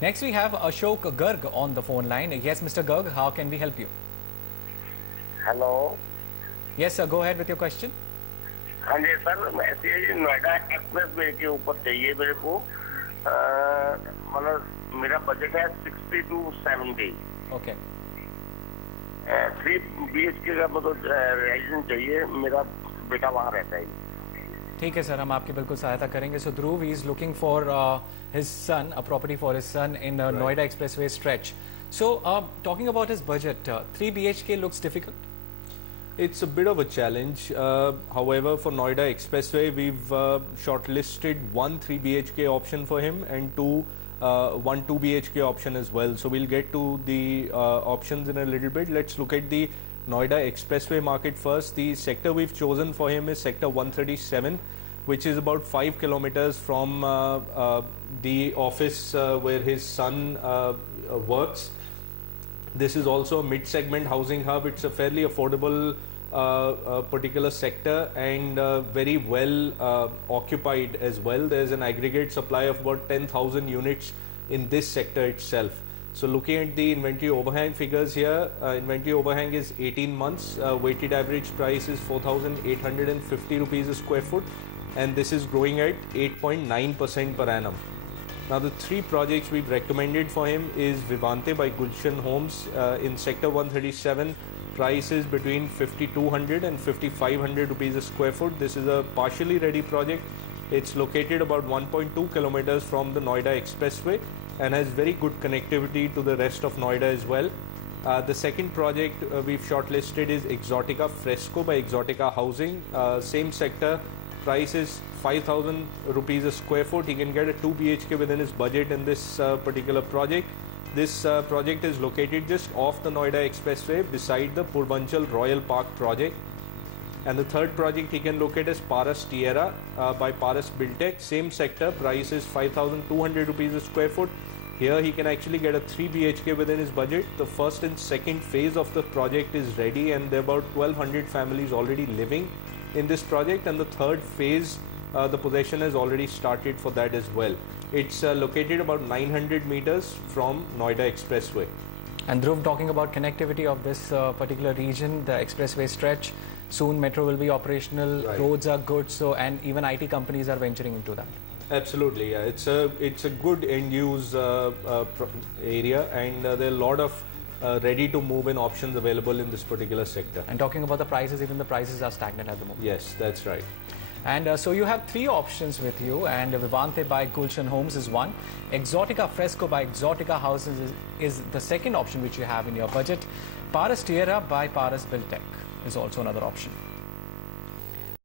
Next, we have Ashok Garg on the phone line. Yes, Mr. Garg, how can we help you? Hello. Yes, sir. Go ahead with your question. हाँ जी sir, ऐसे Noida express way के ऊपर चाहिए मेरे को। मतलब मेरा budget है 60 to 70। Okay. 3 BHK का मतलब रेजिडेंट चाहिए, मेरा बेटा वहाँ रहता है। ठीक है सर, हम आपकी बिल्कुल सहायता करेंगे. So Dhruv is looking for his son, a property for his son in Noida Expressway stretch. So talking about his budget, 3 BHK looks difficult. It's a bit of a challenge. However, for Noida Expressway, we've shortlisted one 3 BHK option for him and one 2 BHK option as well. So we'll get to the options in a little bit. Let's look at the Noida Expressway market first. The sector we've chosen for him is sector 137, which is about 5 kilometers from the office where his son works. This is also a mid-segment housing hub. It's a fairly affordable particular sector and very well occupied as well. There's an aggregate supply of about 10,000 units in this sector itself. So looking at the inventory overhang figures here, inventory overhang is 18 months. Weighted average price is 4,850 rupees a square foot, and this is growing at 8.9% per annum. Now the 3 projects we've recommended for him is Vivante by Gulshan Homes in sector 137. Price is between 5,200 and 5,500 rupees a square foot. This is a partially ready project. It's located about 1.2 kilometers from the Noida Expressway and has very good connectivity to the rest of Noida as well. The second project we've shortlisted is Exotica Fresco by Exotica Housing. Same sector. Price is 5,000 rupees a square foot. He can get a 2 BHK within his budget in this particular project. This project is located just off the Noida Expressway beside the Purvanchal Royal Park project. And the third project he can locate is Paras Tierra by Paras Buildtech. Same sector, price is 5,200 rupees a square foot. Here he can actually get a 3 BHK within his budget. The first and second phase of the project is ready and there are about 1,200 families already living in this project, and the third phase the possession has already started for that as well. It's located about 900 meters from Noida Expressway. And Dhruv, talking about connectivity of this particular region, the expressway stretch, soon metro will be operational, roads are good, so and even IT companies are venturing into that. Absolutely, yeah. It's a good end-use area, and there are a lot of ready-to-move-in options available in this particular sector. And talking about the prices, even the prices are stagnant at the moment. Yes, that's right. And so you have 3 options with you, and Vivante by Gulshan Homes is one. Exotica Fresco by Exotica Houses is the second option which you have in your budget. Paras Tierra by Paras Buildtech is also another option.